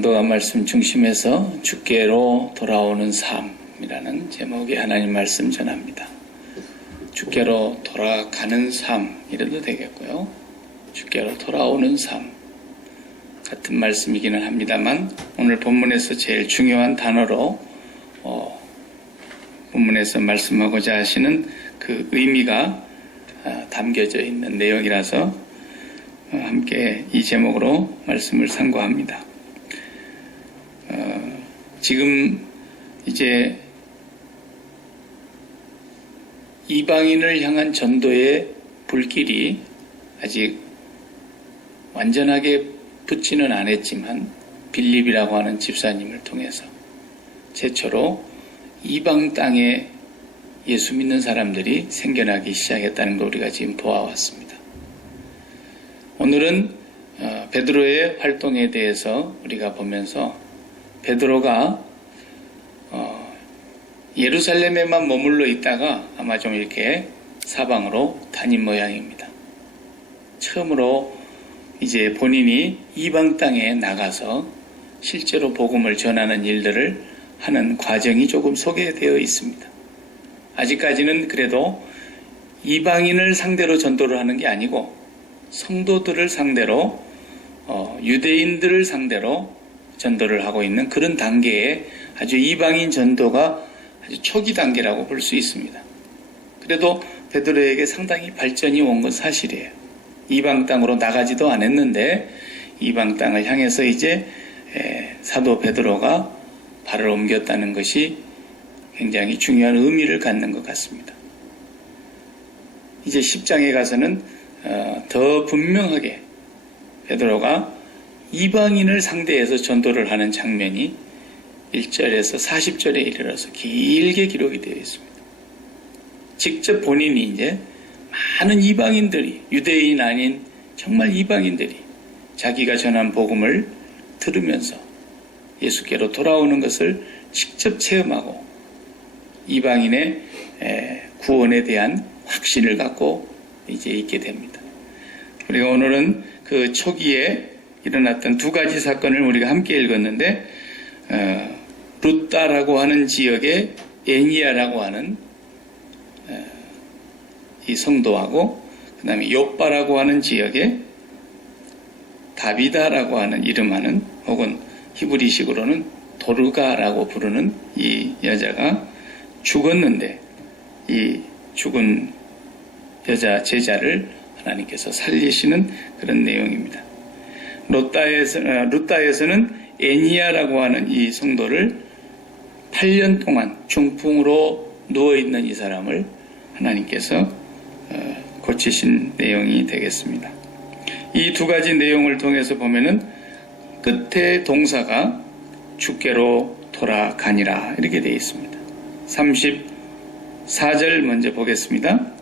성도가 말씀 중심에서 주께로 돌아오는 삶이라는 제목의 하나님 말씀 전합니다. 주께로 돌아가는 삶 이래도 되겠고요. 주께로 돌아오는 삶 같은 말씀이기는 합니다만 오늘 본문에서 제일 중요한 단어로 본문에서 말씀하고자 하시는 그 의미가 담겨져 있는 내용이라서 함께 이 제목으로 말씀을 상고합니다. 지금 이제 이방인을 향한 전도의 불길이 아직 완전하게 붙지는 않았지만 빌립이라고 하는 집사님을 통해서 최초로 이방 땅에 예수 믿는 사람들이 생겨나기 시작했다는 걸 우리가 지금 보아왔습니다. 오늘은 베드로의 활동에 대해서 우리가 보면서 베드로가 예루살렘에만 머물러 있다가 아마 좀 이렇게 사방으로 다닌 모양입니다. 처음으로 이제 본인이 이방 땅에 나가서 실제로 복음을 전하는 일들을 하는 과정이 조금 소개되어 있습니다. 아직까지는 그래도 이방인을 상대로 전도를 하는 게 아니고 성도들을 상대로 유대인들을 상대로 전도를 하고 있는 그런 단계에 아주 이방인 전도가 아주 초기 단계라고 볼 수 있습니다. 그래도 베드로에게 상당히 발전이 온 건 사실이에요. 이방 땅으로 나가지도 않았는데 이방 땅을 향해서 이제 사도 베드로가 발을 옮겼다는 것이 굉장히 중요한 의미를 갖는 것 같습니다. 이제 10장에 가서는 더 분명하게 베드로가 이방인을 상대해서 전도를 하는 장면이 1절에서 40절에 이르러서 길게 기록이 되어 있습니다. 직접 본인이 이제 많은 이방인들이 유대인 아닌 정말 이방인들이 자기가 전한 복음을 들으면서 예수께로 돌아오는 것을 직접 체험하고 이방인의 구원에 대한 확신을 갖고 이제 있게 됩니다. 우리가 오늘은 그 초기에 일어났던 두 가지 사건을 우리가 함께 읽었는데 루따라고 하는 지역의 에니아라고 하는 이 성도하고 그 다음에 요빠라고 하는 지역의 다비다라고 하는 이름하는 혹은 히브리식으로는 도르가라고 부르는 이 여자가 죽었는데 이 죽은 여자 제자를 하나님께서 살리시는 그런 내용입니다. 루따에서는 에니아라고 하는 이 성도를 8년 동안 중풍으로 누워있는 이 사람을 하나님께서 고치신 내용이 되겠습니다. 이 두 가지 내용을 통해서 보면은 끝에 동사가 주께로 돌아가니라 이렇게 되어 있습니다. 34절 먼저 보겠습니다.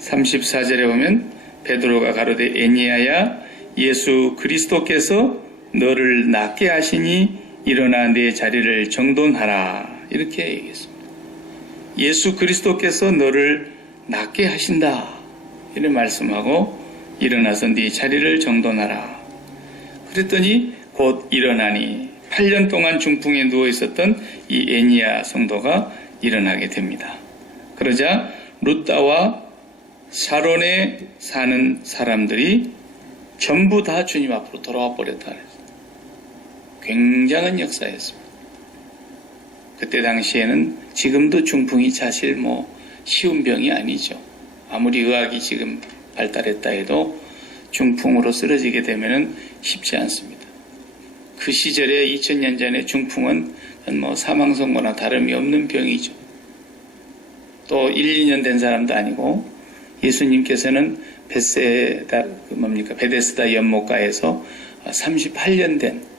34절에 보면 베드로가 가로되 에니아야 예수 그리스도께서 너를 낫게 하시니 일어나 내 자리를 정돈하라 이렇게 얘기했습니다. 예수 그리스도께서 너를 낫게 하신다 이런 말씀하고 일어나서 네 자리를 정돈하라 그랬더니 곧 일어나니 8년 동안 중풍에 누워 있었던 이 에니아 성도가 일어나게 됩니다. 그러자 루따와 사론에 사는 사람들이 전부 다 주님 앞으로 돌아와 버렸다 그랬어요. 굉장한 역사였습니다. 그때 당시에는 지금도 중풍이 사실 쉬운 병이 아니죠. 아무리 의학이 지금 발달했다 해도 중풍으로 쓰러지게 되면은 쉽지 않습니다. 그 시절에 2000년 전에 중풍은 사망 선고나 다름이 없는 병이죠. 또 1, 2년 된 사람도 아니고 예수님께서는 베데스다 연못가에서 38년 된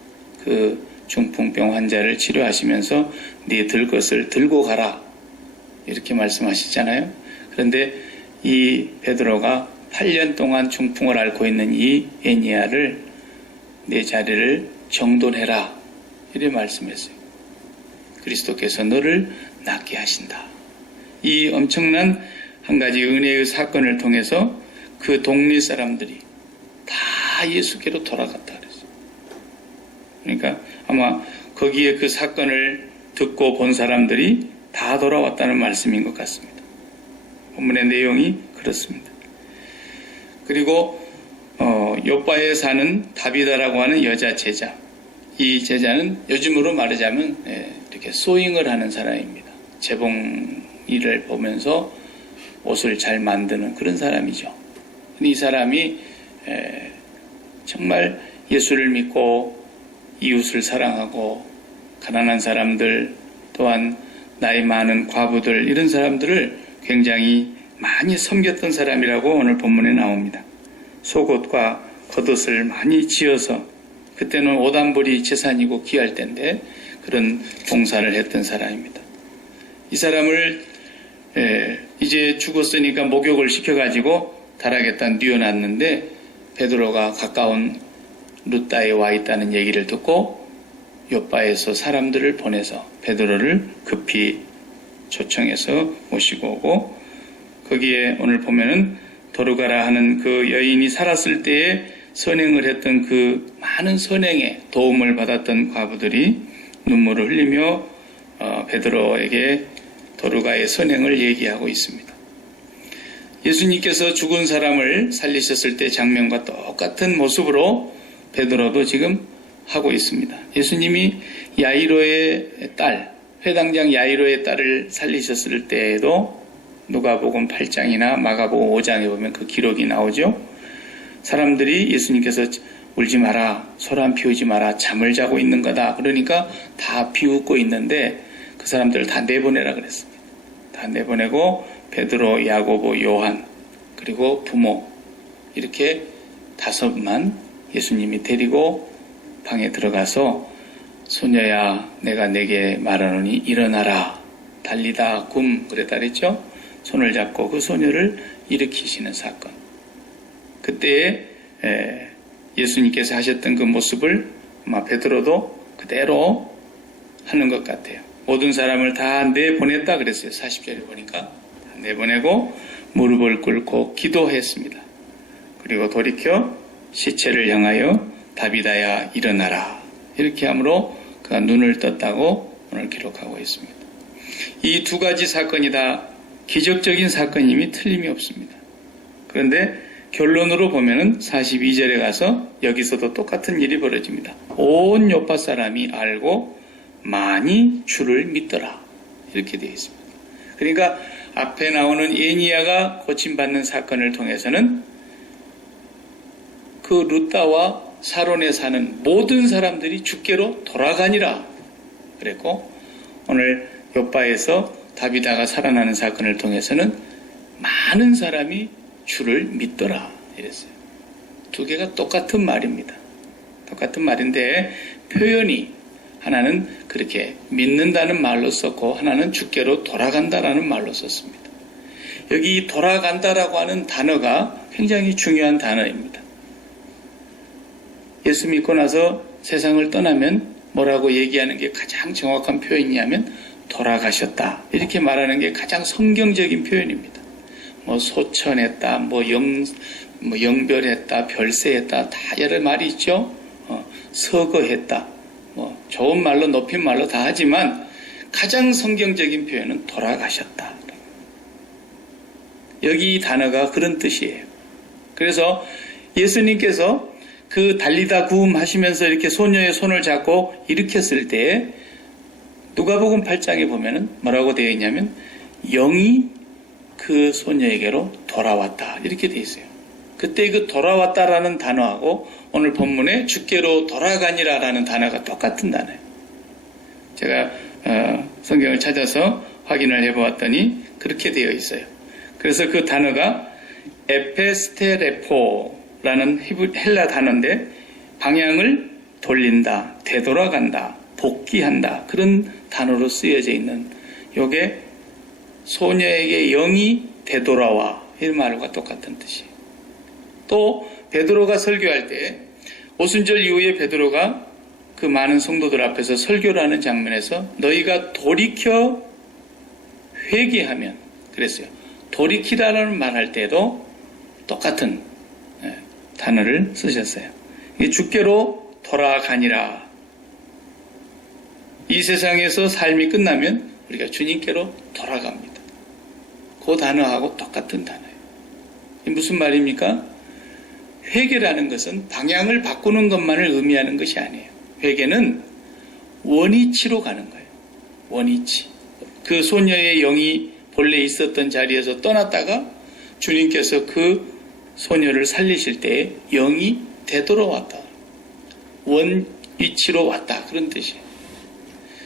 그 중풍병 환자를 치료하시면서 네 들 것을 들고 가라 이렇게 말씀하시잖아요. 그런데 이 베드로가 8년 동안 중풍을 앓고 있는 이 에니아를 내 자리를 정돈해라 이렇게 말씀했어요. 그리스도께서 너를 낫게 하신다. 이 엄청난 한 가지 은혜의 사건을 통해서 그 동네 사람들이 다 예수께로 돌아갔다 그랬어요. 그러니까 아마 거기에 그 사건을 듣고 본 사람들이 다 돌아왔다는 말씀인 것 같습니다. 본문의 내용이 그렇습니다. 그리고 요바에 사는 다비다라고 하는 여자 제자, 이 제자는 요즘으로 말하자면 이렇게 소잉을 하는 사람입니다. 재봉 일을 보면서 옷을 잘 만드는 그런 사람이죠. 이 사람이 정말 예수를 믿고 이웃을 사랑하고 가난한 사람들, 또한 나이 많은 과부들, 이런 사람들을 굉장히 많이 섬겼던 사람이라고 오늘 본문에 나옵니다. 속옷과 겉옷을 많이 지어서, 그때는 오단불이 재산이고 귀할 때인데 그런 봉사를 했던 사람입니다. 이 사람을 이제 죽었으니까 목욕을 시켜가지고 다락에다 뉘어놨는데 베드로가 가까운 룻다에 와 있다는 얘기를 듣고 요바에서 사람들을 보내서 베드로를 급히 초청해서 모시고 오고, 거기에 오늘 보면은 도르가라 하는 그 여인이 살았을 때에 선행을 했던 그 많은 선행에 도움을 받았던 과부들이 눈물을 흘리며 베드로에게 도르가의 선행을 얘기하고 있습니다. 예수님께서 죽은 사람을 살리셨을 때 장면과 똑같은 모습으로 베드로도 지금 하고 있습니다. 예수님이 야이로의 딸, 회당장 야이로의 딸을 살리셨을 때에도 누가복음 8장이나 마가복음 5장에 보면 그 기록이 나오죠. 사람들이 예수님께서 울지 마라, 소란 피우지 마라, 잠을 자고 있는 거다. 그러니까 다 비웃고 있는데 그 사람들을 다 내보내라 그랬습니다. 다 내보내고 베드로, 야고보, 요한, 그리고 부모, 이렇게 5만 예수님이 데리고 방에 들어가서 소녀야 내가 내게 말하노니 일어나라, 달리다 굼 그랬다 그랬죠. 손을 잡고 그 소녀를 일으키시는 사건. 그때에 예수님께서 하셨던 그 모습을 아마 베드로도 그대로 하는 것 같아요. 모든 사람을 다 내보냈다 그랬어요. 40절에 보니까 다 내보내고 무릎을 꿇고 기도했습니다. 그리고 돌이켜 시체를 향하여 다비다야 일어나라, 이렇게 함으로 그가 눈을 떴다고 오늘 기록하고 있습니다. 이 두 가지 사건이 다 기적적인 사건임이 틀림이 없습니다. 그런데 결론으로 보면은 42절에 가서 여기서도 똑같은 일이 벌어집니다. 온 요파 사람이 알고 많이 주를 믿더라, 이렇게 되어 있습니다. 그러니까 앞에 나오는 에니야가 고침받는 사건을 통해서는 그 룻다와 사론에 사는 모든 사람들이 주께로 돌아가니라 그랬고, 오늘 요바에서 다비다가 살아나는 사건을 통해서는 많은 사람이 주를 믿더라 이랬어요. 두 개가 똑같은 말입니다. 똑같은 말인데 표현이 하나는 그렇게 믿는다는 말로 썼고 하나는 주께로 돌아간다라는 말로 썼습니다. 여기 돌아간다라고 하는 단어가 굉장히 중요한 단어입니다. 예수 믿고 나서 세상을 떠나면 뭐라고 얘기하는 게 가장 정확한 표현이냐면 돌아가셨다, 이렇게 말하는 게 가장 성경적인 표현입니다. 뭐 소천했다, 뭐 영별했다, 별세했다, 다 여러 말이 있죠. 서거했다, 뭐 좋은 말로 높인 말로 다 하지만 가장 성경적인 표현은 돌아가셨다. 여기 이 단어가 그런 뜻이에요. 그래서 예수님께서 그 달리다 구음 하시면서 이렇게 소녀의 손을 잡고 일으켰을 때 누가복음 8장에 보면은 뭐라고 되어 있냐면 영이 그 소녀에게로 돌아왔다, 이렇게 되어 있어요. 그때 그 돌아왔다라는 단어하고 오늘 본문에 주께로 돌아가니라라는 단어가 똑같은 단어예요. 제가 성경을 찾아서 확인을 해보았더니 그렇게 되어 있어요. 그래서 그 단어가 에페스테레포라는 헬라 단어인데 방향을 돌린다, 되돌아간다, 복귀한다, 그런 단어로 쓰여져 있는, 요게 소녀에게 영이 되돌아와, 이 말과 똑같은 뜻이에요. 또 베드로가 설교할 때 오순절 이후에 베드로가 그 많은 성도들 앞에서 설교를 하는 장면에서 너희가 돌이켜 회개하면, 그랬어요. 돌이키라는 말할 때도 똑같은 단어를 쓰셨어요. 주께로 돌아가니라, 이 세상에서 삶이 끝나면 우리가 주님께로 돌아갑니다. 그 단어하고 똑같은 단어예요. 이게 무슨 말입니까? 회개라는 것은 방향을 바꾸는 것만을 의미하는 것이 아니에요. 회개는 원위치로 가는 거예요. 원위치. 그 소녀의 영이 본래 있었던 자리에서 떠났다가 주님께서 그 소녀를 살리실 때에 영이 되돌아왔다. 원위치로 왔다. 그런 뜻이에요.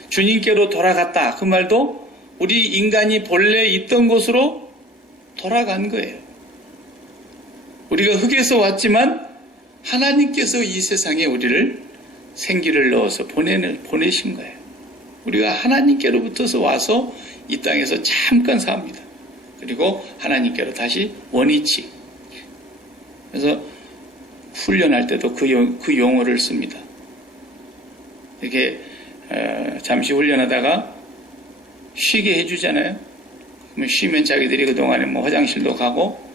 주님께로 돌아갔다. 그 말도 우리 인간이 본래 있던 곳으로 돌아간 거예요. 우리가 흙에서 왔지만 하나님께서 이 세상에 우리를 생기를 넣어서 보내신 거예요. 우리가 하나님께로부터서 와서 이 땅에서 잠깐 삽니다. 그리고 하나님께로 다시 원위치. 그래서 훈련할 때도 그 용어를 씁니다. 이렇게 잠시 훈련하다가 쉬게 해주잖아요. 그러면 쉬면 자기들이 그동안에 뭐 화장실도 가고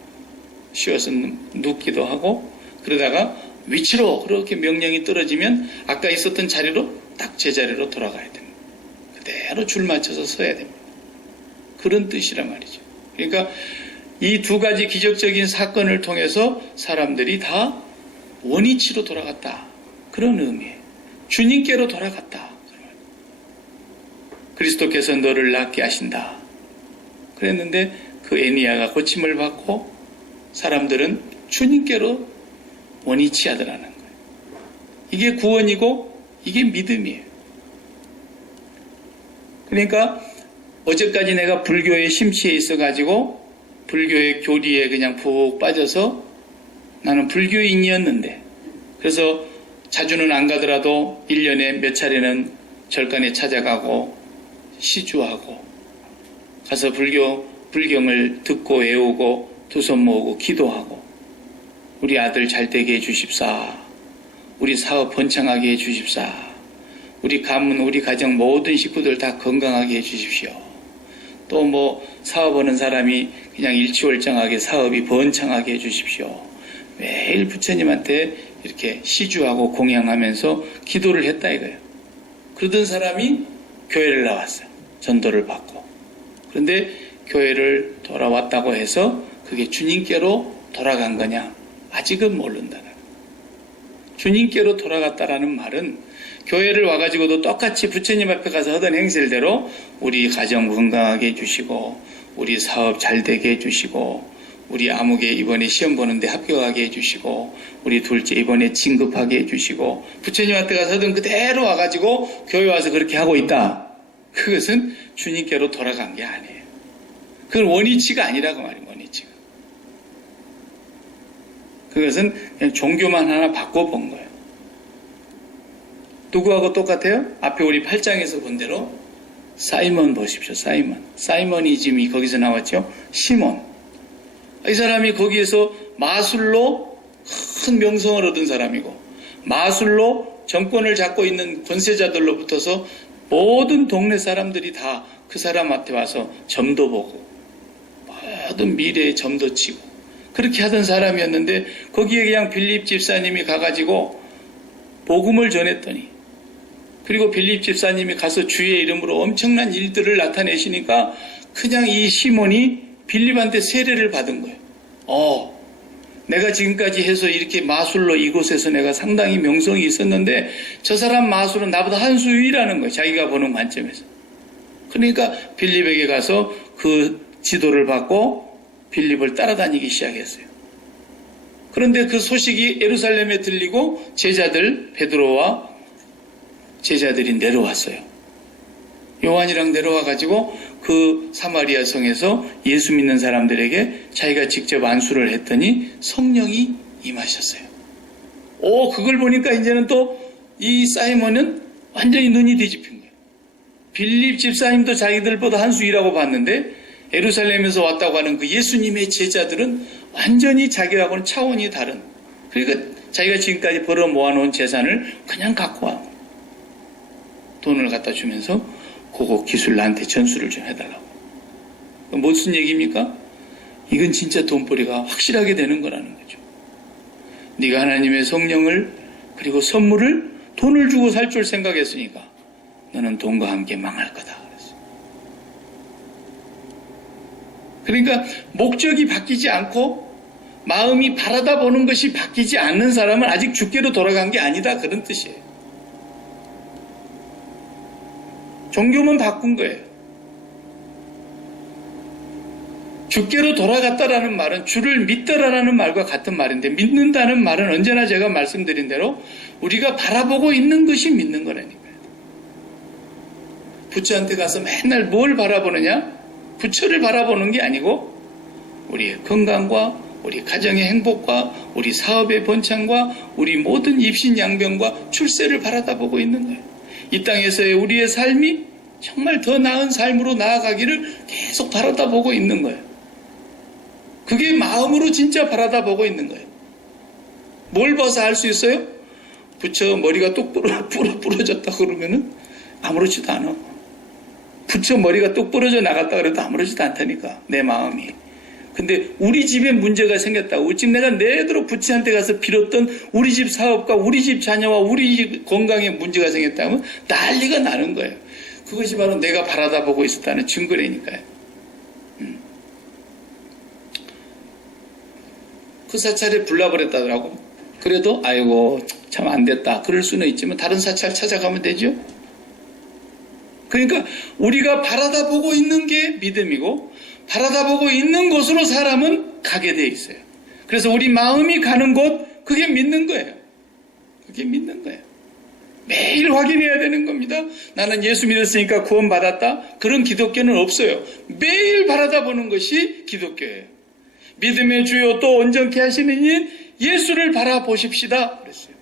쉬어서 눕기도 하고 그러다가 위치로 그렇게 명령이 떨어지면 아까 있었던 자리로 딱 제자리로 돌아가야 됩니다. 그대로 줄 맞춰서 서야 됩니다. 그런 뜻이란 말이죠. 그러니까 이 두 가지 기적적인 사건을 통해서 사람들이 다 원위치로 돌아갔다. 그런 의미예요. 주님께로 돌아갔다. 그리스도께서 너를 낫게 하신다. 그랬는데 그 애니야가 고침을 받고 사람들은 주님께로 원위치하더라는 거예요. 이게 구원이고 이게 믿음이에요. 그러니까 어제까지 내가 불교에 심취해 있어가지고 불교의 교리에 그냥 푹 빠져서 나는 불교인이었는데 그래서 자주는 안 가더라도 1년에 몇 차례는 절간에 찾아가고 시주하고 가서 불경을 듣고 외우고 두 손 모으고 기도하고 우리 아들 잘 되게 해주십사. 우리 사업 번창하게 해주십사. 우리 가문, 우리 가정 모든 식구들 다 건강하게 해주십시오. 또 뭐 사업하는 사람이 그냥 일취월장하게 사업이 번창하게 해주십시오. 매일 부처님한테 이렇게 시주하고 공양하면서 기도를 했다 이거예요. 그러던 사람이 교회를 나왔어요. 전도를 받고. 그런데 교회를 돌아왔다고 해서 그게 주님께로 돌아간 거냐? 아직은 모른다는 거예요. 주님께로 돌아갔다라는 말은 교회를 와가지고도 똑같이 부처님 앞에 가서 하던 행실대로 우리 가정 건강하게 해주시고 우리 사업 잘 되게 해주시고 우리 아무개 이번에 시험 보는데 합격하게 해주시고 우리 둘째 이번에 진급하게 해주시고 부처님한테 가서 하던 그대로 와가지고 교회 와서 그렇게 하고 있다. 그것은 주님께로 돌아간 게 아니에요. 그건 원위치가 아니라고 말이에요. 원위치가. 그것은 그냥 종교만 하나 바꿔본 거예요. 누구하고 똑같아요? 앞에 우리 8장에서 본 대로 사이먼 보십시오. 사이머니즘이 거기서 나왔죠. 시몬. 이 사람이 거기에서 마술로 큰 명성을 얻은 사람이고 마술로 정권을 잡고 있는 권세자들로부터서 모든 동네 사람들이 다 그 사람한테 와서 점도 보고 모든 미래에 점도 치고 그렇게 하던 사람이었는데 거기에 그냥 빌립 집사님이 가가지고 복음을 전했더니 그리고 빌립 집사님이 가서 주의 이름으로 엄청난 일들을 나타내시니까 그냥 이 시몬이 빌립한테 세례를 받은 거예요. 내가 지금까지 해서 이렇게 마술로 이곳에서 내가 상당히 명성이 있었는데 저 사람 마술은 나보다 한 수 위라는 거예요. 자기가 보는 관점에서. 그러니까 빌립에게 가서 그 지도를 받고 빌립을 따라다니기 시작했어요. 그런데 그 소식이 예루살렘에 들리고 제자들 베드로와 제자들이 내려왔어요. 요한이랑 내려와가지고 그 사마리아 성에서 예수 믿는 사람들에게 자기가 직접 안수를 했더니 성령이 임하셨어요. 그걸 보니까 이제는 또 이 사이먼은 완전히 눈이 뒤집힌 거예요. 빌립 집사님도 자기들보다 한 수이라고 봤는데 예루살렘에서 왔다고 하는 그 예수님의 제자들은 완전히 자기하고는 차원이 다른 그러니까 자기가 지금까지 벌어 모아놓은 재산을 그냥 갖고 와 돈을 갖다 주면서 그거 기술 나한테 전수를 좀 해달라고. 무슨 얘기입니까? 이건 진짜 돈벌이가 확실하게 되는 거라는 거죠. 네가 하나님의 성령을 그리고 선물을 돈을 주고 살 줄 생각했으니까 너는 돈과 함께 망할 거다. 그랬어요. 그러니까 목적이 바뀌지 않고 마음이 바라다 보는 것이 바뀌지 않는 사람은 아직 주께로 돌아간 게 아니다. 그런 뜻이에요. 종교만 바꾼 거예요. 주께로 돌아갔다라는 말은 주를 믿더라라는 말과 같은 말인데, 믿는다는 말은 언제나 제가 말씀드린 대로 우리가 바라보고 있는 것이 믿는 거라니까요. 부처한테 가서 맨날 뭘 바라보느냐? 부처를 바라보는 게 아니고 우리의 건강과 우리 가정의 행복과 우리 사업의 번창과 우리 모든 입신양병과 출세를 바라다보고 있는 거예요. 이 땅에서의 우리의 삶이 정말 더 나은 삶으로 나아가기를 계속 바라다보고 있는 거예요. 그게 마음으로 진짜 바라다보고 있는 거예요. 뭘 봐서 알 수 있어요? 부처 머리가 똑 부러졌다 그러면은 아무렇지도 않아. 부처 머리가 똑 부러져 나갔다 그래도 아무렇지도 않다니까, 내 마음이. 근데 우리 집에 문제가 생겼다고, 지금 내가 내대로 부처한테 가서 빌었던 우리 집 사업과 우리 집 자녀와 우리 집 건강에 문제가 생겼다면 난리가 나는 거예요. 그것이 바로 내가 바라다보고 있었다는 증거라니까요. 그 사찰에 불나버렸다더라고. 그래도 아이고 참 안 됐다 그럴 수는 있지만 다른 사찰 찾아가면 되죠. 그러니까 우리가 바라다보고 있는 게 믿음이고, 바라다보고 있는 곳으로 사람은 가게 돼 있어요. 그래서 우리 마음이 가는 곳, 그게 믿는 거예요. 그게 믿는 거예요. 매일 확인해야 되는 겁니다. 나는 예수 믿었으니까 구원받았다, 그런 기독교는 없어요. 매일 바라다보는 것이 기독교예요. 믿음의 주요 또 온전케 하시는 이 예수를 바라보십시다 그랬어요.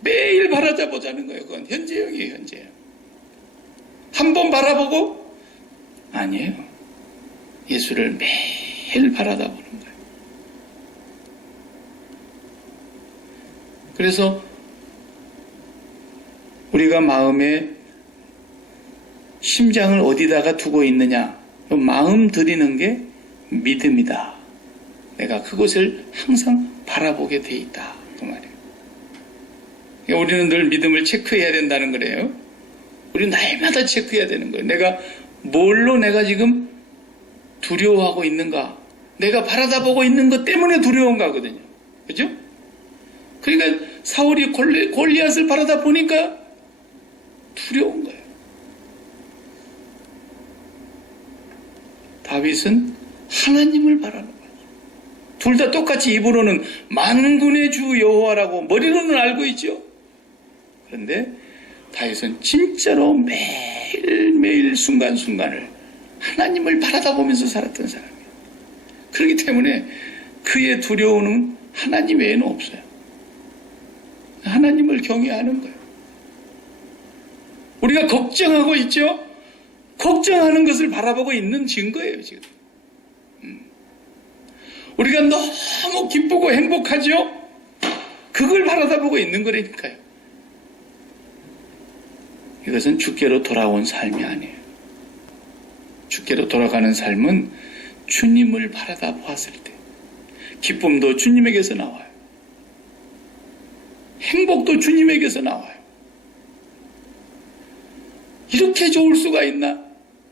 매일 바라다보자는 거예요. 그건 현재형이에요. 현재형. 한 번 바라보고? 아니에요. 예수를 매일 바라다보는 거예요. 그래서 우리가 마음에 심장을 어디다가 두고 있느냐, 마음 들이는 게 믿음이다. 내가 그곳을 항상 바라보게 돼 있다. 그 말이에요. 우리는 늘 믿음을 체크해야 된다는 거래요. 우리는 날마다 체크해야 되는 거예요. 내가 뭘로 내가 지금 두려워하고 있는가? 내가 바라다보고 있는 것 때문에 두려운가 하거든요. 그죠? 그러니까 사울이 골리앗을 바라다 보니까 두려운 거예요. 다윗은 하나님을 바라는 거예요. 둘 다 똑같이 입으로는 만군의 주 여호와라고 머리로는 알고 있죠. 그런데 다윗은 진짜로 매일매일 순간순간을 하나님을 바라다보면서 살았던 사람이에요. 그렇기 때문에 그의 두려움은 하나님 외에는 없어요. 하나님을 경외하는 거예요. 우리가 걱정하고 있죠? 걱정하는 것을 바라보고 있는 증거예요, 지금. 우리가 너무 기쁘고 행복하죠? 그걸 바라다보고 있는 거라니까요. 이것은 주께로 돌아온 삶이 아니에요. 주께로 돌아가는 삶은 주님을 바라다 보았을 때 기쁨도 주님에게서 나와요. 행복도 주님에게서 나와요. 이렇게 좋을 수가 있나?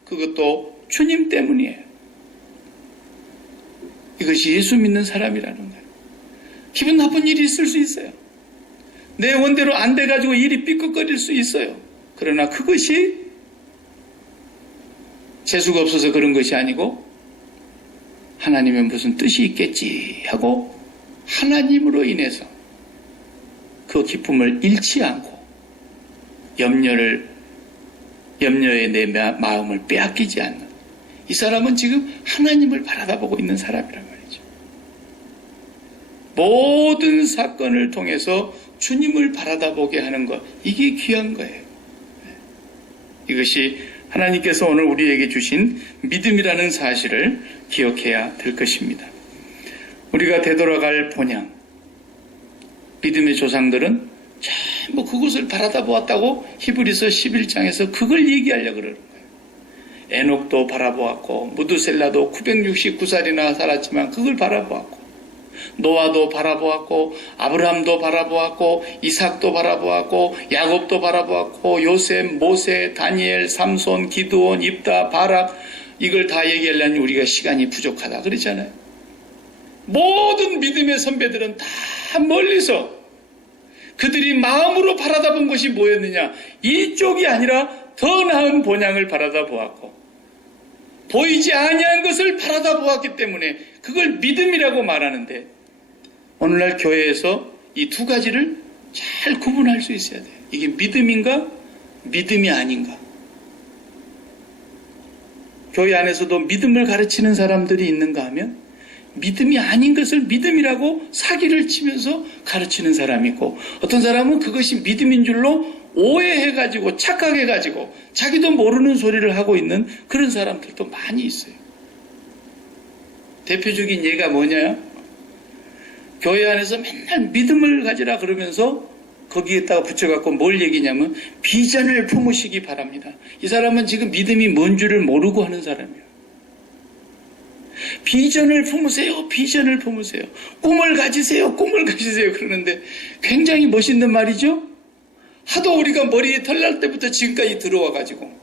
그것도 주님 때문이에요. 이것이 예수 믿는 사람이라는 거예요. 기분 나쁜 일이 있을 수 있어요. 내 원대로 안 돼가지고 일이 삐걱거릴 수 있어요. 그러나 그것이 재수가 없어서 그런 것이 아니고 하나님의 무슨 뜻이 있겠지 하고 하나님으로 인해서 그 기쁨을 잃지 않고 염려에 내 마음을 빼앗기지 않는 이 사람은 지금 하나님을 바라다보고 있는 사람이란 말이죠. 모든 사건을 통해서 주님을 바라다보게 하는 것, 이게 귀한 거예요. 이것이 하나님께서 오늘 우리에게 주신 믿음이라는 사실을 기억해야 될 것입니다. 우리가 되돌아갈 본향, 믿음의 조상들은 전부 그것을 바라다보았다고 히브리서 11장에서 그걸 얘기하려고 그러는 거예요. 에녹도 바라보았고 무드셀라도 969살이나 살았지만 그걸 바라보았고 노아도 바라보았고, 아브라함도 바라보았고, 이삭도 바라보았고, 야곱도 바라보았고, 요셉, 모세, 다니엘, 삼손, 기드온, 입다, 바락, 이걸 다 얘기하려니 우리가 시간이 부족하다 그랬잖아요. 모든 믿음의 선배들은 다 멀리서 그들이 마음으로 바라다 본 것이 뭐였느냐? 이쪽이 아니라 더 나은 본향을 바라다 보았고, 보이지 아니한 것을 바라다 보았기 때문에 그걸 믿음이라고 말하는데, 오늘날 교회에서 이 두 가지를 잘 구분할 수 있어야 돼요. 이게 믿음인가? 믿음이 아닌가? 교회 안에서도 믿음을 가르치는 사람들이 있는가 하면 믿음이 아닌 것을 믿음이라고 사기를 치면서 가르치는 사람이 있고, 어떤 사람은 그것이 믿음인 줄로 오해해가지고 착각해가지고 자기도 모르는 소리를 하고 있는 그런 사람들도 많이 있어요. 대표적인 예가 뭐냐? 교회 안에서 맨날 믿음을 가지라 그러면서 거기에다가 붙여갖고 뭘 얘기냐면 비전을 품으시기 바랍니다. 이 사람은 지금 믿음이 뭔 줄을 모르고 하는 사람이에요. 비전을 품으세요. 비전을 품으세요. 꿈을 가지세요. 꿈을 가지세요. 그러는데 굉장히 멋있는 말이죠. 하도 우리가 머리에 털날 때부터 지금까지 들어와가지고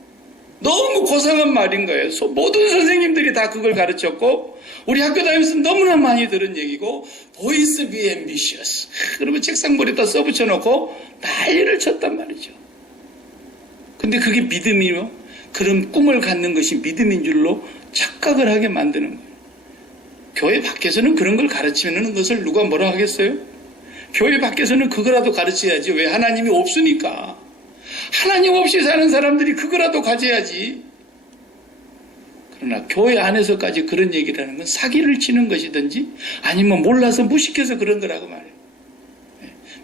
너무 고상한 말인 거예요. 모든 선생님들이 다 그걸 가르쳤고 우리 학교 다니면서 너무나 많이 들은 얘기고, Boys be ambitious. 그러면 책상머리에다 써붙여놓고 난리를 쳤단 말이죠. 근데 그게 믿음이요? 그런 꿈을 갖는 것이 믿음인 줄로 착각을 하게 만드는 거예요. 교회 밖에서는 그런 걸 가르치는 것을 누가 뭐라 하겠어요? 교회 밖에서는 그거라도 가르쳐야지. 왜? 하나님이 없으니까. 하나님 없이 사는 사람들이 그거라도 가져야지. 그러나 교회 안에서까지 그런 얘기를 하는 건 사기를 치는 것이든지 아니면 몰라서 무식해서 그런 거라고 말해요.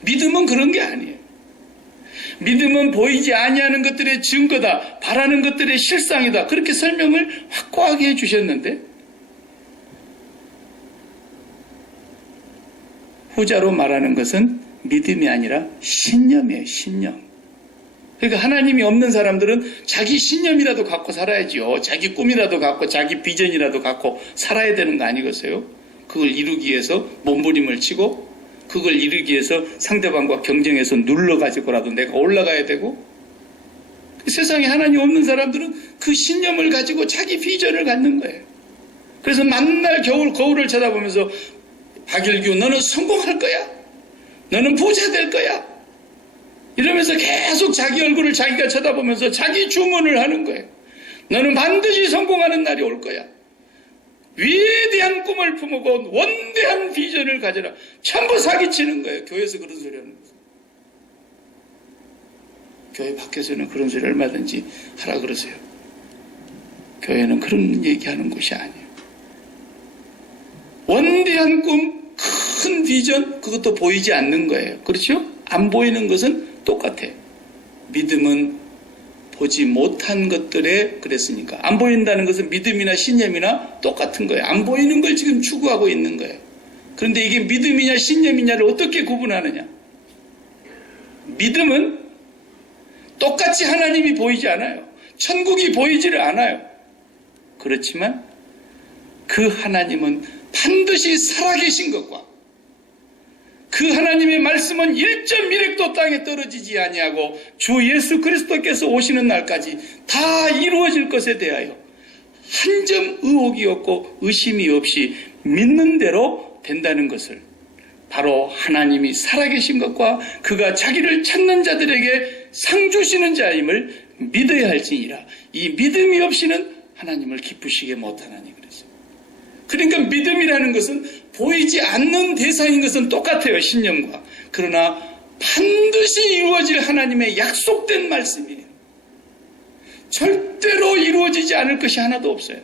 믿음은 그런 게 아니에요. 믿음은 보이지 아니하는 것들의 증거다. 바라는 것들의 실상이다. 그렇게 설명을 확고하게 해주셨는데, 후자로 말하는 것은 믿음이 아니라 신념이에요. 신념. 그러니까 하나님이 없는 사람들은 자기 신념이라도 갖고 살아야지요. 자기 꿈이라도 갖고 자기 비전이라도 갖고 살아야 되는 거 아니겠어요? 그걸 이루기 위해서 몸부림을 치고 그걸 이루기 위해서 상대방과 경쟁해서 눌러가지고라도 내가 올라가야 되고, 세상에 하나님 없는 사람들은 그 신념을 가지고 자기 비전을 갖는 거예요. 그래서 만날 거울을 쳐다보면서 박일규 너는 성공할 거야. 너는 부자 될 거야. 이러면서 계속 자기 얼굴을 자기가 쳐다보면서 자기 주문을 하는 거예요. 너는 반드시 성공하는 날이 올 거야. 위대한 꿈을 품고 원대한 비전을 가져라. 전부 사기치는 거예요. 교회에서 그런 소리 하는 거예요. 교회 밖에서는 그런 소리 얼마든지 하라 그러세요. 교회는 그런 얘기하는 곳이 아니에요. 원대한 꿈, 큰 비전, 그것도 보이지 않는 거예요. 그렇죠? 안 보이는 것은 똑같아요. 믿음은 보지 못한 것들에 그랬으니까. 안 보인다는 것은 믿음이나 신념이나 똑같은 거예요. 안 보이는 걸 지금 추구하고 있는 거예요. 그런데 이게 믿음이냐 신념이냐를 어떻게 구분하느냐? 믿음은 똑같이 하나님이 보이지 않아요. 천국이 보이지를 않아요. 그렇지만 그 하나님은 반드시 살아계신 것과 그 하나님의 말씀은 1.1획도 땅에 떨어지지 아니하고 주 예수 그리스도께서 오시는 날까지 다 이루어질 것에 대하여 한 점 의혹이 없고 의심이 없이 믿는 대로 된다는 것을, 바로 하나님이 살아계신 것과 그가 자기를 찾는 자들에게 상 주시는 자임을 믿어야 할지니라. 이 믿음이 없이는 하나님을 기쁘시게 못하나니 그랬어요. 그러니까 믿음이라는 것은 보이지 않는 대상인 것은 똑같아요. 신념과. 그러나 반드시 이루어질 하나님의 약속된 말씀이에요. 절대로 이루어지지 않을 것이 하나도 없어요.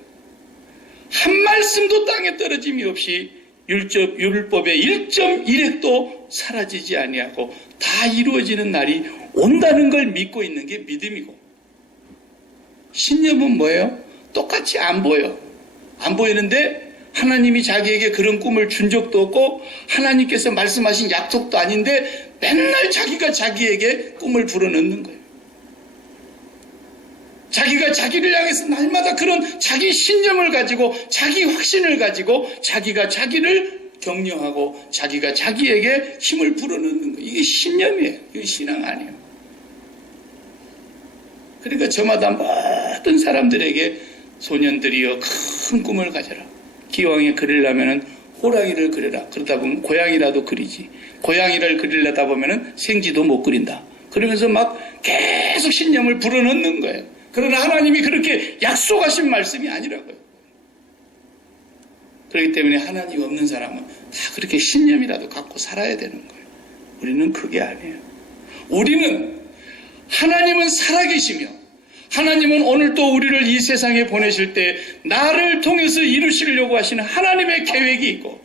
한 말씀도 땅에 떨어짐이 없이 율법의 1.1획도 사라지지 아니하고 다 이루어지는 날이 온다는 걸 믿고 있는 게 믿음이고, 신념은 뭐예요? 똑같이 안 보여. 안 보이는데 하나님이 자기에게 그런 꿈을 준 적도 없고 하나님께서 말씀하신 약속도 아닌데 맨날 자기가 자기에게 꿈을 불어넣는 거예요. 자기가 자기를 향해서 날마다 그런 자기 신념을 가지고 자기 확신을 가지고 자기가 자기를 격려하고 자기가 자기에게 힘을 불어넣는 거. 이게 신념이에요. 이게 신앙 아니에요. 그러니까 저마다 모든 사람들에게 소년들이여 큰 꿈을 가져라. 기왕에 그리려면은 호랑이를 그려라. 그러다 보면 고양이라도 그리지. 고양이를 그리려다 보면은 생쥐도 못 그린다. 그러면서 막 계속 신념을 불어넣는 거예요. 그러나 하나님이 그렇게 약속하신 말씀이 아니라고요. 그렇기 때문에 하나님 없는 사람은 다 그렇게 신념이라도 갖고 살아야 되는 거예요. 우리는 그게 아니에요. 우리는 하나님은 살아계시며 하나님은 오늘 또 우리를 이 세상에 보내실 때 나를 통해서 이루시려고 하시는 하나님의 계획이 있고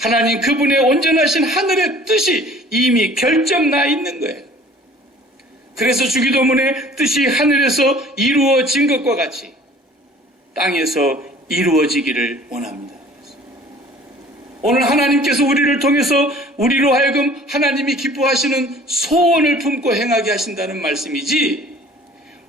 하나님 그분의 온전하신 하늘의 뜻이 이미 결정 나 있는 거예요. 그래서 주기도문의 뜻이 하늘에서 이루어진 것과 같이 땅에서 이루어지기를 원합니다. 오늘 하나님께서 우리를 통해서 우리로 하여금 하나님이 기뻐하시는 소원을 품고 행하게 하신다는 말씀이지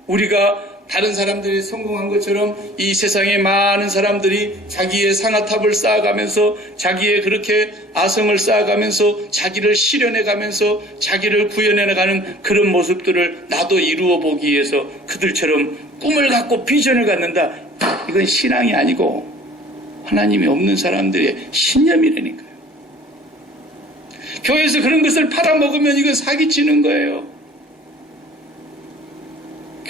우리가 다른 사람들이 성공한 것처럼 이 세상에 많은 사람들이 자기의 상아탑을 쌓아가면서 자기의 그렇게 아성을 쌓아가면서 자기를 실현해가면서 자기를 구현해나가는 그런 모습들을 나도 이루어 보기 위해서 그들처럼 꿈을 갖고 비전을 갖는다. 이건 신앙이 아니고 하나님이 없는 사람들의 신념이라니까요. 교회에서 그런 것을 팔아먹으면 이건 사기치는 거예요.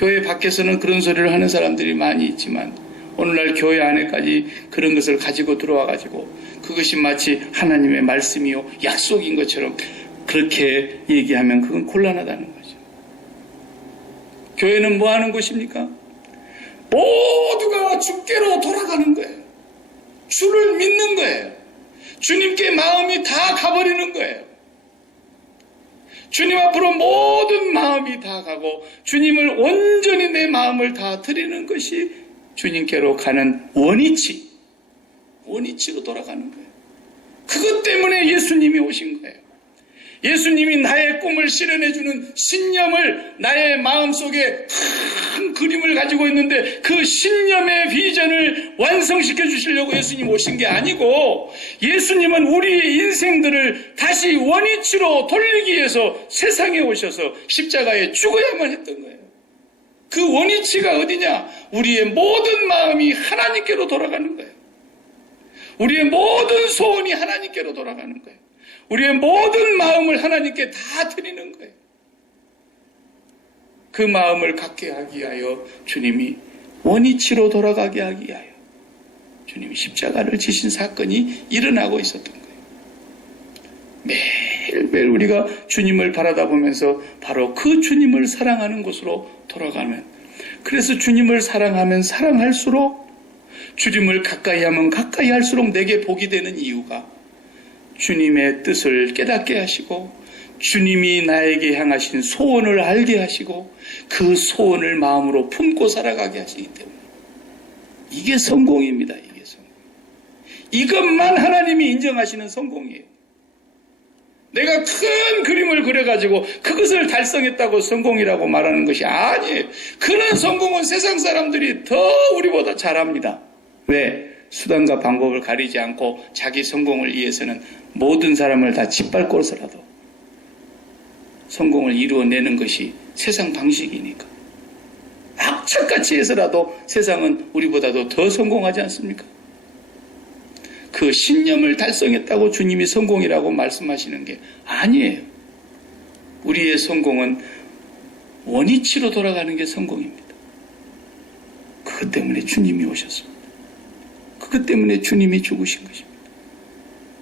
교회 밖에서는 그런 소리를 하는 사람들이 많이 있지만 오늘날 교회 안에까지 그런 것을 가지고 들어와가지고 그것이 마치 하나님의 말씀이요 약속인 것처럼 그렇게 얘기하면 그건 곤란하다는 거죠. 교회는 뭐 하는 곳입니까? 모두가 주께로 돌아가는 거예요. 주를 믿는 거예요. 주님께 마음이 다 가버리는 거예요. 주님 앞으로 모든 마음이 다 가고 주님을 온전히 내 마음을 다 드리는 것이 주님께로 가는 원위치로 돌아가는 거예요. 그것 때문에 예수님이 오신 거예요. 예수님이 나의 꿈을 실현해주는 신념을 나의 마음속에 큰 그림을 가지고 있는데 그 신념의 비전을 완성시켜 주시려고 예수님 오신 게 아니고 예수님은 우리의 인생들을 다시 원위치로 돌리기 위해서 세상에 오셔서 십자가에 죽어야만 했던 거예요. 그 원위치가 어디냐? 우리의 모든 마음이 하나님께로 돌아가는 거예요. 우리의 모든 소원이 하나님께로 돌아가는 거예요. 우리의 모든 마음을 하나님께 다 드리는 거예요. 그 마음을 갖게 하기 위하여 주님이 원위치로 돌아가게 하기 위하여 주님이 십자가를 지신 사건이 일어나고 있었던 거예요. 매일매일 우리가 주님을 바라다 보면서 바로 그 주님을 사랑하는 곳으로 돌아가면 그래서 주님을 사랑하면 사랑할수록 주님을 가까이 하면 가까이 할수록 내게 복이 되는 이유가 주님의 뜻을 깨닫게 하시고 주님이 나에게 향하신 소원을 알게 하시고 그 소원을 마음으로 품고 살아가게 하시기 때문에 이게 성공입니다. 이게 성공. 이것만 하나님이 인정하시는 성공이에요. 내가 큰 그림을 그려가지고 그것을 달성했다고 성공이라고 말하는 것이 아니에요. 그런 성공은 세상 사람들이 더 우리보다 잘합니다. 왜? 수단과 방법을 가리지 않고 자기 성공을 위해서는 모든 사람을 다 짓밟고서라도 성공을 이루어내는 것이 세상 방식이니까. 악착같이 해서라도 세상은 우리보다도 더 성공하지 않습니까? 그 신념을 달성했다고 주님이 성공이라고 말씀하시는 게 아니에요. 우리의 성공은 원위치로 돌아가는 게 성공입니다. 그것 때문에 주님이 오셨습니다. 그것 때문에 주님이 죽으신 것입니다.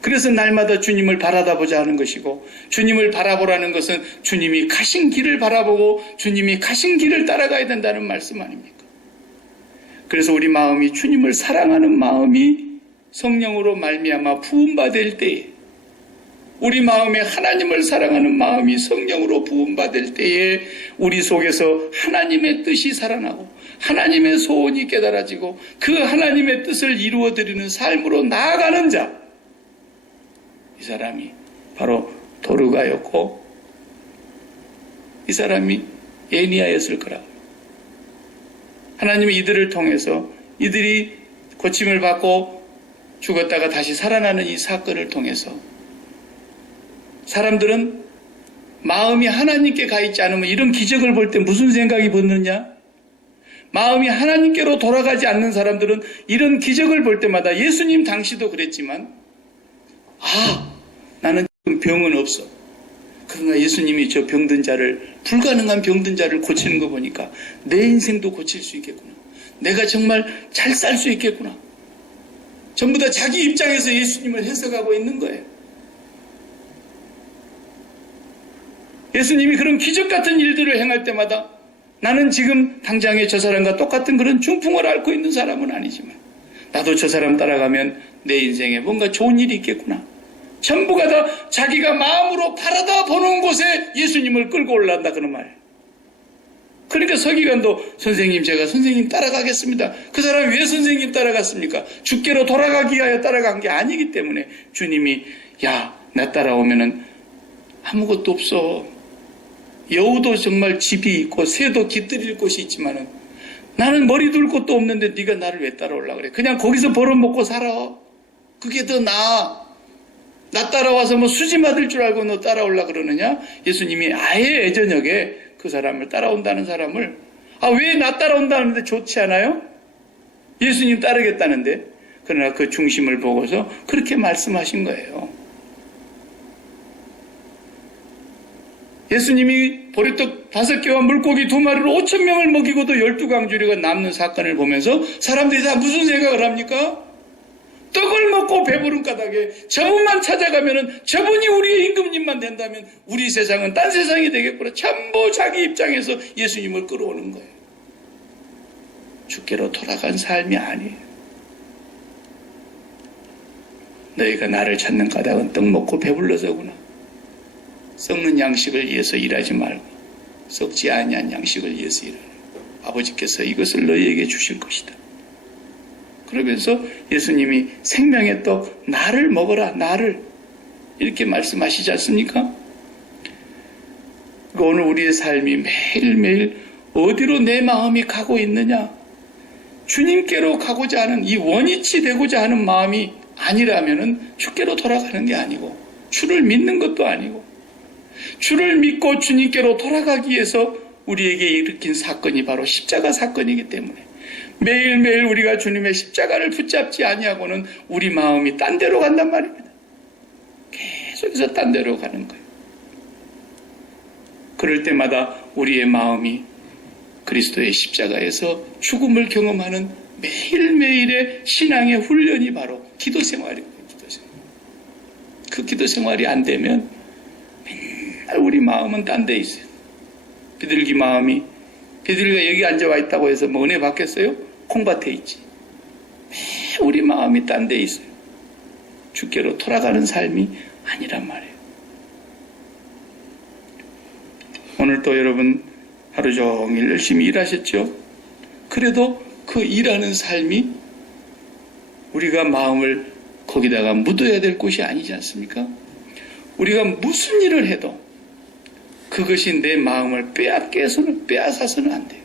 그래서 날마다 주님을 바라보자 하는 것이고 주님을 바라보라는 것은 주님이 가신 길을 바라보고 주님이 가신 길을 따라가야 된다는 말씀 아닙니까? 그래서 우리 마음이 주님을 사랑하는 마음이 성령으로 말미암아 부음받을 때에 우리 마음에 하나님을 사랑하는 마음이 성령으로 부음받을 때에 우리 속에서 하나님의 뜻이 살아나고 하나님의 소원이 깨달아지고 그 하나님의 뜻을 이루어드리는 삶으로 나아가는 자, 이 사람이 바로 도르가였고 이 사람이 에니야였을 거라고. 하나님이 이들을 통해서 이들이 고침을 받고 죽었다가 다시 살아나는 이 사건을 통해서 사람들은 마음이 하나님께 가 있지 않으면 이런 기적을 볼 때 무슨 생각이 드느냐? 마음이 하나님께로 돌아가지 않는 사람들은 이런 기적을 볼 때마다 예수님 당시도 그랬지만 나는 지금 병은 없어. 그러나 예수님이 저 병든 자를, 불가능한 병든 자를 고치는 거 보니까 내 인생도 고칠 수 있겠구나. 내가 정말 잘 살 수 있겠구나. 전부 다 자기 입장에서 예수님을 해석하고 있는 거예요. 예수님이 그런 기적 같은 일들을 행할 때마다 나는 지금 당장에 저 사람과 똑같은 그런 중풍을 앓고 있는 사람은 아니지만 나도 저 사람 따라가면 내 인생에 뭔가 좋은 일이 있겠구나. 전부가 다 자기가 마음으로 바라다 보는 곳에 예수님을 끌고 올라간다 그런 말이에요. 그러니까 서기관도 제가 선생님 따라가겠습니다. 그 사람이 왜 선생님 따라갔습니까? 주께로 돌아가기 위하여 따라간 게 아니기 때문에 주님이 나 따라오면은 아무것도 없어. 여우도 정말 집이 있고 새도 깃들일 곳이 있지만은 나는 머리 둘 곳도 없는데 네가 나를 왜 따라오려고 그래? 그냥 거기서 벌어먹고 살아. 그게 더 나아. 나 따라와서 뭐 수지 받을 줄 알고 너 따라오려고 그러느냐? 예수님이 아예 애저녁에 그 사람을 따라온다는 사람을 왜 나 따라온다는데 좋지 않아요? 예수님 따르겠다는데. 그러나 그 중심을 보고서 그렇게 말씀하신 거예요. 예수님이 보리떡 5개와 물고기 2마리로 5,000명을 먹이고도 12강주리가 남는 사건을 보면서 사람들이 다 무슨 생각을 합니까? 떡을 먹고 배부른 까닭에 저분만 찾아가면은 저분이 우리의 임금님만 된다면 우리 세상은 딴 세상이 되겠구나. 전부 자기 입장에서 예수님을 끌어오는 거예요. 주께로 돌아간 삶이 아니에요. 너희가 나를 찾는 까닭은 떡 먹고 배불러서구나. 썩는 양식을 위해서 일하지 말고 썩지 아니한 양식을 위해서 일하라. 아버지께서 이것을 너희에게 주실 것이다. 그러면서 예수님이 생명의 떡 나를 먹어라. 나를 이렇게 말씀하시지 않습니까? 오늘 우리의 삶이 매일매일 어디로 내 마음이 가고 있느냐? 주님께로 가고자 하는 이 원위치 되고자 하는 마음이 아니라면은 주께로 돌아가는 게 아니고 주를 믿는 것도 아니고 주를 믿고 주님께로 돌아가기 위해서 우리에게 일으킨 사건이 바로 십자가 사건이기 때문에 매일매일 우리가 주님의 십자가를 붙잡지 아니하고는 우리 마음이 딴 데로 간단 말입니다. 계속해서 딴 데로 가는 거예요. 그럴 때마다 우리의 마음이 그리스도의 십자가에서 죽음을 경험하는 매일매일의 신앙의 훈련이 바로 기도 생활이에요. 그 기도 생활이 안 되면 맨날 우리 마음은 딴 데 있어요. 비둘기가 여기 앉아와 있다고 해서 뭐 은혜 받겠어요? 콩밭에 있지. 우리 마음이 딴 데 있어요. 주께로 돌아가는 삶이 아니란 말이에요. 오늘 또 여러분 하루 종일 열심히 일하셨죠? 그래도 그 일하는 삶이 우리가 마음을 거기다가 묻어야 될 곳이 아니지 않습니까? 우리가 무슨 일을 해도 그것이 내 마음을 빼앗아서는 안 돼요.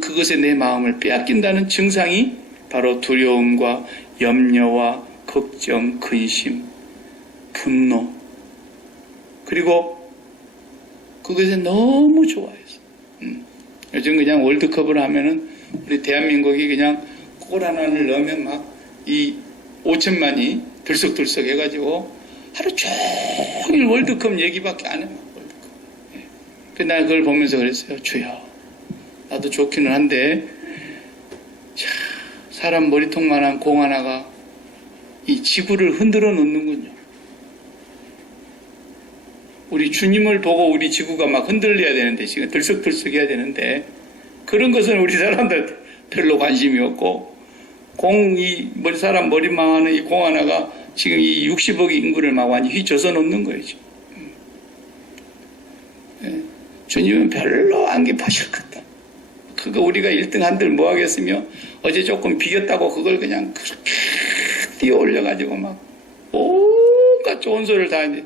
그것에 내 마음을 빼앗긴다는 증상이 바로 두려움과 염려와 걱정, 근심, 분노, 그리고 그것에 너무 좋아해서 요즘 그냥 월드컵을 하면은 우리 대한민국이 그냥 골 하나를 넣으면 막 이 5천만이 들썩들썩 해가지고 하루 종일 월드컵 얘기밖에 안 해요. 월드컵. 난 그걸 보면서 그랬어요. 주여, 나도 좋기는 한데 사람 머리통만한 공 하나가 이 지구를 흔들어 놓는군요. 우리 주님을 보고 우리 지구가 막 흔들려야 되는데, 지금 들썩들썩 해야 되는데, 그런 것은 우리 사람들 별로 관심이 없고, 사람 머리만한 이 공 하나가 지금 이 60억 인구를 막 완전히 휘저어 놓는 거예요, 지금. 주님은 별로 안 깊으실 것 같다. 그거 우리가 1등 한들 뭐 하겠으며, 어제 조금 비겼다고 그걸 그냥 그렇게 뛰어 올려가지고 막, 온갖 좋은 소리를 다 이제,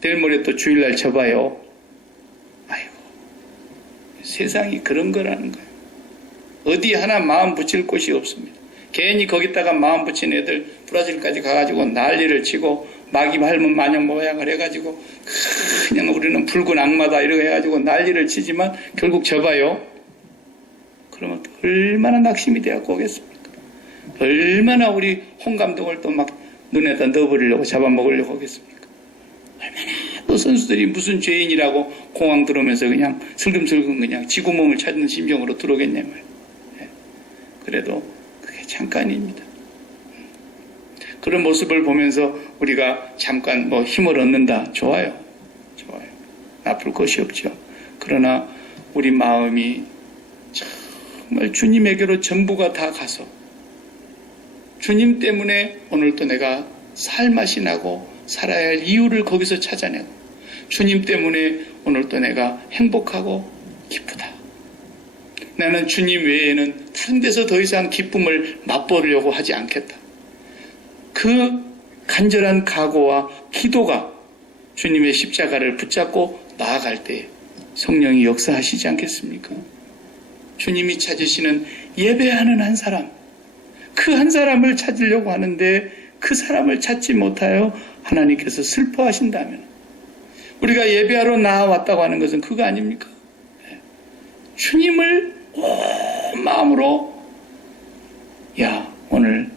내일 모레 또 주일날 쳐봐요. 아이고, 세상이 그런 거라는 거예요. 어디 하나 마음 붙일 곳이 없습니다. 괜히 거기다가 마음 붙인 애들 브라질까지 가가지고 난리를 치고 마귀 밟은 마냥 모양을 해가지고 그냥 우리는 붉은 악마다 이러고 해가지고 난리를 치지만 결국 접어요. 그러면 얼마나 낙심이 되었고 오겠습니까? 얼마나 우리 홍 감독을 또 막 눈에다 넣어버리려고 잡아먹으려고 하겠습니까? 얼마나 또 선수들이 무슨 죄인이라고 공항 들어오면서 그냥 슬금슬금 그냥 지구멍을 찾는 심정으로 들어오겠냐 말이에요. 그래도 그게 잠깐입니다. 그런 모습을 보면서 우리가 잠깐 뭐 힘을 얻는다. 좋아요. 좋아요. 나쁠 것이 없죠. 그러나 우리 마음이 정말 주님에게로 전부가 다 가서 주님 때문에 오늘도 내가 살맛이 나고 살아야 할 이유를 거기서 찾아내고 주님 때문에 오늘도 내가 행복하고 기쁘다. 나는 주님 외에는 다른 데서 더 이상 기쁨을 맛보려고 하지 않겠다. 그 간절한 각오와 기도가 주님의 십자가를 붙잡고 나아갈 때 성령이 역사하시지 않겠습니까? 주님이 찾으시는 예배하는 한 사람, 그 한 사람을 찾으려고 하는데 그 사람을 찾지 못하여 하나님께서 슬퍼하신다면 우리가 예배하러 나왔다고 하는 것은 그거 아닙니까? 주님을 온 마음으로 오늘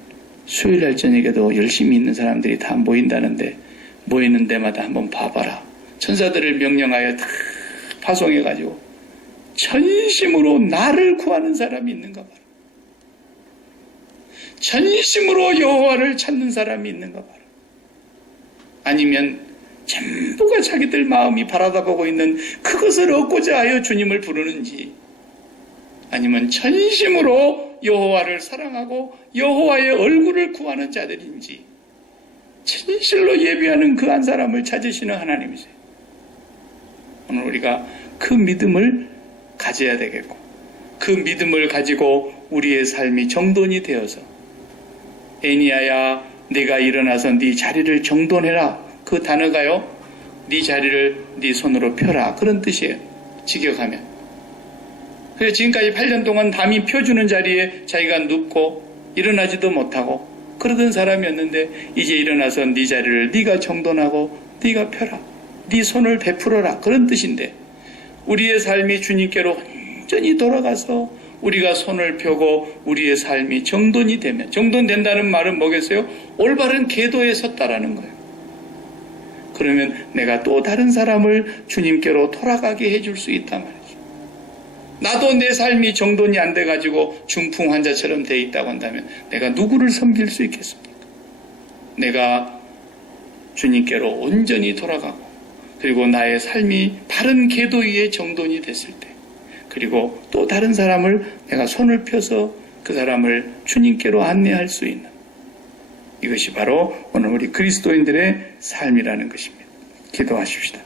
수요일날 저녁에도 열심히 있는 사람들이 다 모인다는데 모이는 데마다 한번 봐봐라. 천사들을 명령하여 다 파송해가지고 전심으로 나를 구하는 사람이 있는가 봐라. 전심으로 여호와를 찾는 사람이 있는가 봐라. 아니면 전부가 자기들 마음이 바라다보고 있는 그것을 얻고자 하여 주님을 부르는지 아니면 전심으로 여호와를 사랑하고 여호와의 얼굴을 구하는 자들인지 진실로 예배하는 그 한 사람을 찾으시는 하나님이세요. 오늘 우리가 그 믿음을 가져야 되겠고 그 믿음을 가지고 우리의 삶이 정돈이 되어서 애니야야 네가 일어나서 네 자리를 정돈해라. 그 단어가요. 네 자리를 네 손으로 펴라. 그런 뜻이에요. 직역하면. 그래서 지금까지 8년 동안 남이 펴주는 자리에 자기가 눕고 일어나지도 못하고 그러던 사람이었는데 이제 일어나서 네 자리를 네가 정돈하고 네가 펴라. 네 손을 베풀어라. 그런 뜻인데 우리의 삶이 주님께로 완전히 돌아가서 우리가 손을 펴고 우리의 삶이 정돈이 되면 정돈된다는 말은 뭐겠어요? 올바른 궤도에 섰다라는 거예요. 그러면 내가 또 다른 사람을 주님께로 돌아가게 해줄 수 있단 말이죠. 나도 내 삶이 정돈이 안 돼가지고 중풍 환자처럼 돼 있다고 한다면 내가 누구를 섬길 수 있겠습니까? 내가 주님께로 온전히 돌아가고 그리고 나의 삶이 바른 궤도 위에 정돈이 됐을 때 그리고 또 다른 사람을 내가 손을 펴서 그 사람을 주님께로 안내할 수 있는 이것이 바로 오늘 우리 그리스도인들의 삶이라는 것입니다. 기도하십시다.